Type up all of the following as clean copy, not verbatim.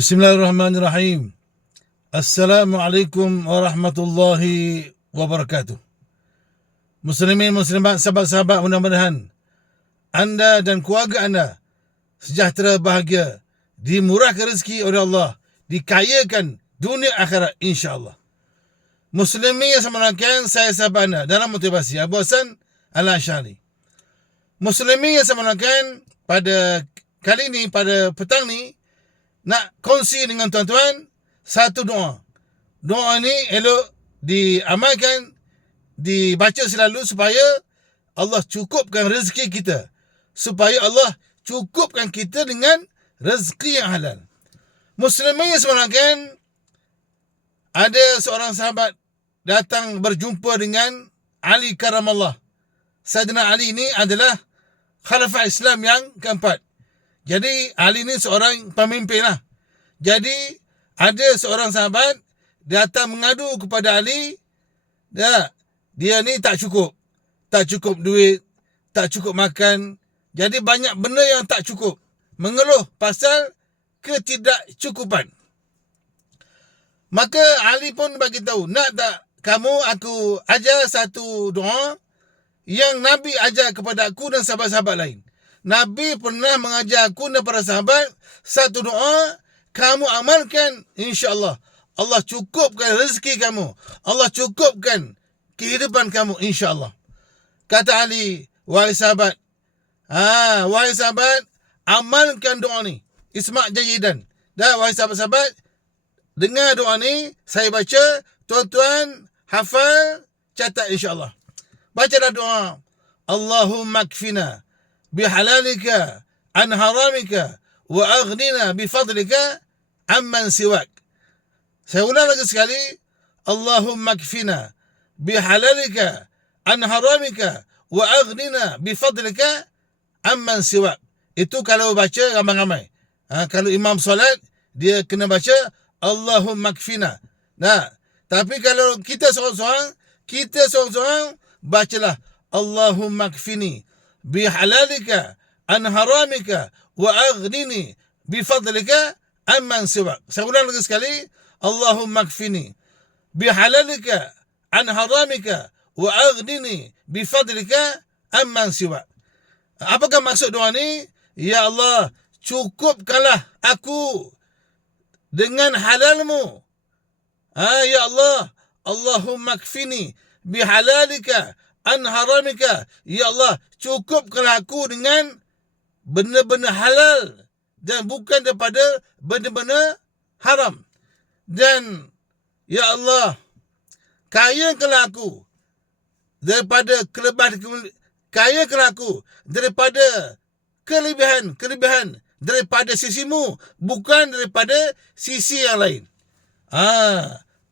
Bismillahirrahmanirrahim. Assalamualaikum warahmatullahi wabarakatuh. Muslimin, muslimat, sahabat-sahabat, mudah-mudahan anda dan keluarga anda sejahtera, bahagia, dimurahkan rezeki oleh Allah, dikayakan dunia akhirat insya-Allah. Muslimin yang semanakan, saya sahabat anda dalam motivasi Abu Hasan Al-Asy'ari. Muslimin yang semanakan, pada kali ini, pada petang ni, nak kongsi dengan tuan-tuan satu doa. Doa ni elok diamalkan, dibaca selalu supaya Allah cukupkan rezeki kita. Supaya Allah cukupkan kita dengan rezeki yang halal. Muslimin yang semanakan, ada seorang sahabat datang berjumpa dengan Ali karamallah. Sayyidina Ali ini adalah khalifah Islam yang keempat. Jadi Ali ni seorang pemimpin lah. Jadi ada seorang sahabat datang mengadu kepada Ali. Dia ni tak cukup. Tak cukup duit, tak cukup makan. Jadi banyak benda yang tak cukup. Mengeluh pasal ketidakcukupan. Maka Ali pun bagi tahu, nak tak kamu aku ajar satu doa yang Nabi ajar kepada aku dan sahabat-sahabat lain. Nabi pernah mengajar aku dan para sahabat satu doa, kamu amalkan, insya-Allah Allah cukupkan rezeki kamu, Allah cukupkan kehidupan kamu insya-Allah. Kata Ali, wahai sahabat, amalkan doa ni. Isma' jayidan. Dan wahai sahabat-sahabat, dengar doa ni, saya baca, tuan-tuan hafal, catat insya-Allah. Bacalah doa. Allahumma kfina bihalalika an haramika wa aghnina bifadlika amman siwak. Saya ulang lagi sekali. Allahumma kfina bihalalika an haramika wa aghnina bifadlika amman siwak. Itu kalau baca ramai-ramai. Kalau imam solat, dia kena baca Allahumma kfina. Tapi kalau kita seorang-seorang, bacalah Allahumma kfini bihalalika an haramika wa aghnini bifadlika amman siwak. Saya ulang lagi sekali. Allahumma kfini bihalalika an haramika wa aghnini bifadlika amman siwak. Apakah maksud doa ni? Ya Allah, cukupkanlah aku dengan halalmu. Ya Allah, Allahumma kfini bihalalika an haramika. Ya Allah, cukupkanlah aku dengan benda-benda halal dan bukan daripada benda-benda haram. Dan ya Allah, kayakanlah aku daripada kayakanlah aku daripada kelebihan daripada sisimu, bukan daripada sisi yang lain.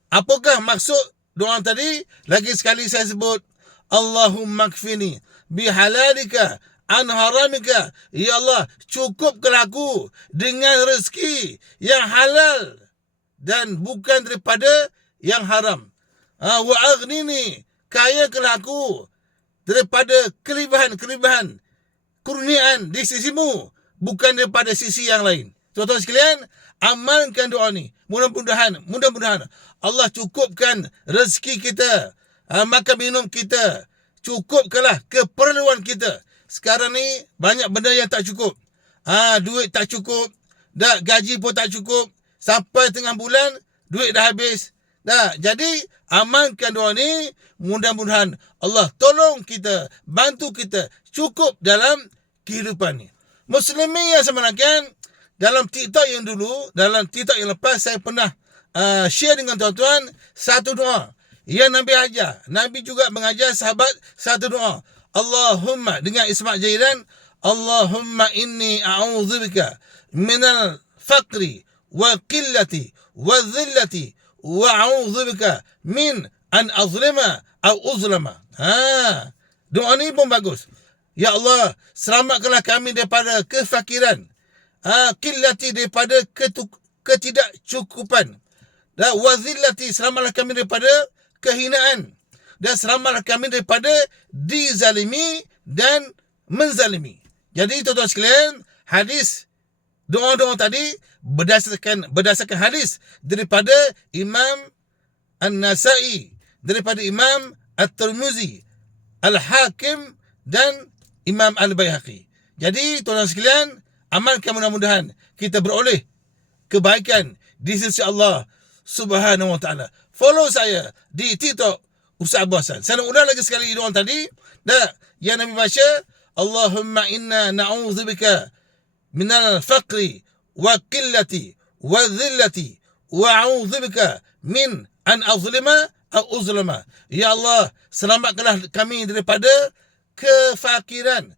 Apakah maksud doa tadi? Lagi sekali saya sebut, Allahumma kfini bihalalika an haramika. Ya Allah, cukupkanlah aku dengan rezeki yang halal dan bukan daripada yang haram. Wa aghnini, kayakanlah aku daripada kelebihan kurniaan di sisimu, bukan daripada sisi yang lain. Tuan-tuan sekalian, amalkan doa ni. Mudah-mudahan Allah cukupkan rezeki kita, makan minum kita, cukupkanlah keperluan kita. Sekarang ni banyak benda yang tak cukup. Duit tak cukup, gaji pun tak cukup, sampai tengah bulan duit dah habis. Jadi amalkan doa ni, mudah-mudahan Allah tolong kita, bantu kita cukup dalam kehidupan ni. Muslimin yang semanakan, dalam TikTok yang dulu, dalam TikTok yang lepas, saya pernah share dengan tuan-tuan satu doa yang Nabi ajar. Nabi juga mengajar sahabat satu doa. Allahumma, dengan isma' jayidan, Allahumma inni a'udzubika minal faqri wa qillati wa dhillati wa a'udzubika min an azlima au uzlama. Doa ni pun bagus. Ya Allah, selamatkanlah kami daripada kefakiran, qillati, daripada ketidakcukupan, dan wazillati, selamatlah kami daripada kehinaan, dan selamatlah kami daripada dizalimi dan menzalimi. Jadi tuan-tuan sekalian, hadis Doa-doa tadi berdasarkan hadis daripada Imam An-Nasa'i, daripada Imam At-Tirmizi, Al-Hakim dan Imam Al-Baihaqi. Jadi tuan-tuan sekalian, amalkan, mudah-mudahan kita beroleh kebaikan di sisi Allah Subhanahu wa taala. Follow saya di TikTok Ustaz Abu Hassan. Saya nak ulang lagi sekali doa tadi. Yang Nabi baca, Allahumma inna na'udzubika minal faqri wa qillati wa dhillati wa a'udzubika min an azlima au uzlama. Ya Allah, selamatkanlah kami daripada kefakiran,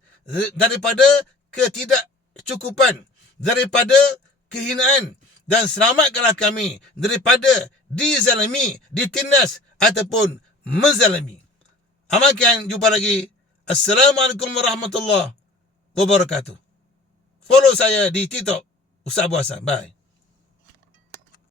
daripada ketidakcukupan, daripada kehinaan, dan selamatkanlah kami daripada dizalimi, ditindas ataupun menzalimi. Amalkan, jumpa lagi. Assalamualaikum warahmatullahi wabarakatuh. Follow saya di TikTok Ustaz Abu Hassan. Bye.